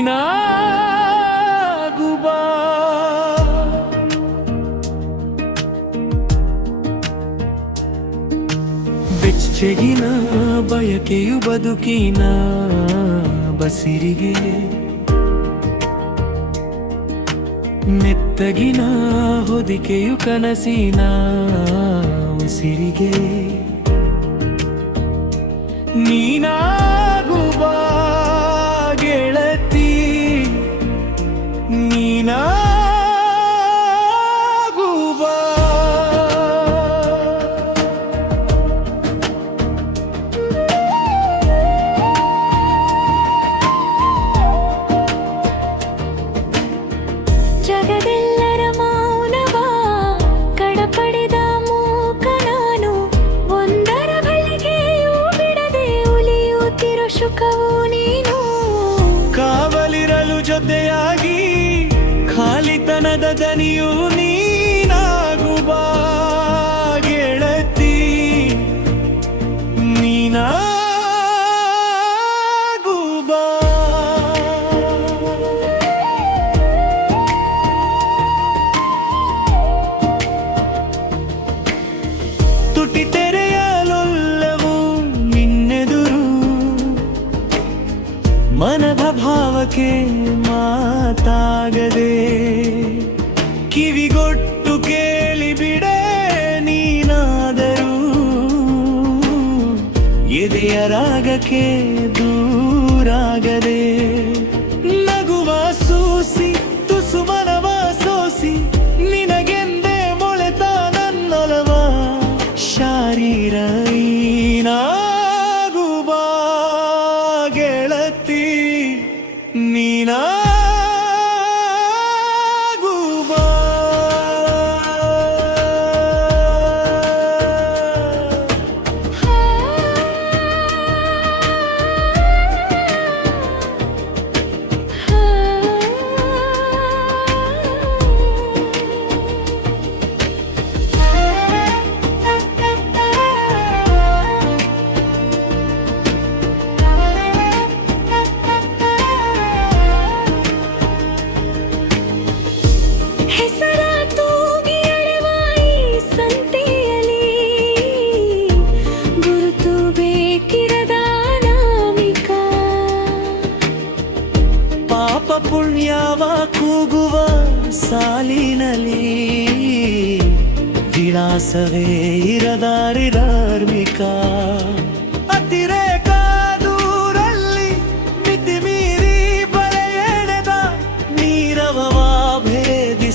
ನೀನಾಗುಬಾ. ಬೆಚ್ಚಗಿನ ಬಯಕೆಯು ಬದುಕಿನ ಬಸಿರಿಗೆ. ಮೆತ್ತಗಿನ ಹೊದಿಕೆಯು ಕನಸಿನ ಉಸಿರಿಗೆ. ನೀನಾಗುಬಾ ಶುಕವು ನೀನು. ಕಾವಲಿರಲು ಜೊತೆಯಾಗಿ ಖಾಲಿತನದ ದನಿಯೂ ನೀನಾಗುಬಾ ಮನದ ಭಾವಕ್ಕೆ ಮಾತಾಗದೆ ಕಿವಿಗೊಟ್ಟು ಕೇಳಿಬಿಡೆ ನೀನಾದರೂ. ಎದೆಯ ರಾಗಕ್ಕೆ ದೂರಾಗದೆ ನೀನಾಗುಬಾ ಹೆಸರ ತೂಗಿ ಅಳೆವ ಈ ಸಂತೆಯಲ್ಲಿ ಗುರುತು ಬೇಕಿರದ ಅನಾಮಿಕ ಪಾಪ ಪುಣ್ಯವ ಕೂಗುವ ಸಾಲಿನಲಿ ವಿಳಾಸವೇ ಇರದಾರಿ ಧಾರ್ಮಿಕ.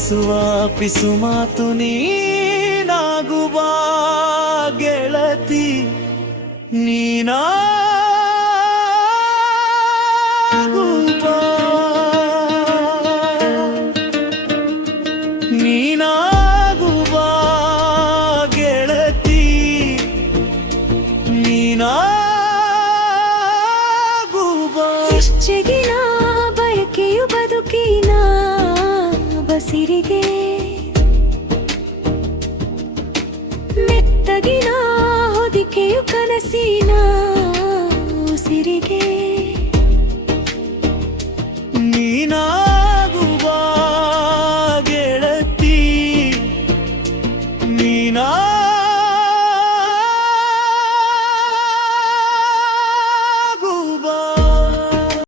ಭೇದಿಸುವ ಪಿಸು ಮಾತು ನೀನಾಗುವ ಗೆಳತಿ. ನೀನಾಗುಬಾ ನೀನಾಗುಬಾ ಬಸಿರಿಗೆ ಮೆತ್ತಗಿನ ಹೊದಿಕೆಯು ಕನಸಿನ ಉಸಿರಿಗೆ. ನೀನಾಗುಬಾ ಗೆಳತಿ ನೀನಾ